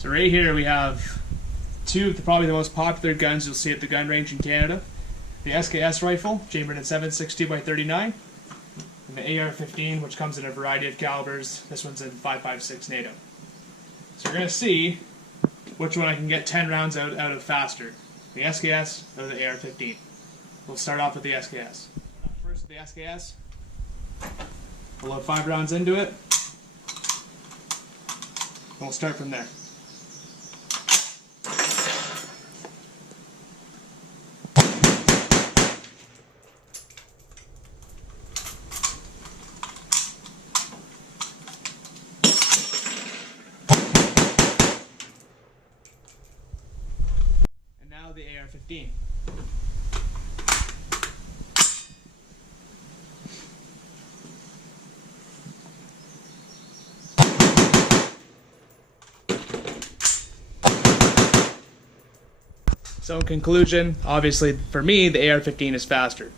So right here we have two of probably the most popular guns you'll see at the gun range in Canada. The SKS rifle, chambered in 7.62x39, and the AR15, which comes in a variety of calibers. This one's in 5.56 NATO. So we're going to see which one I can get 10 rounds out of faster, the SKS or the AR15. We'll start off with the SKS. First, the SKS. We'll load 5 rounds into it, and we'll start from there. And now the AR-15. So in conclusion, obviously for me, the AR-15 is faster.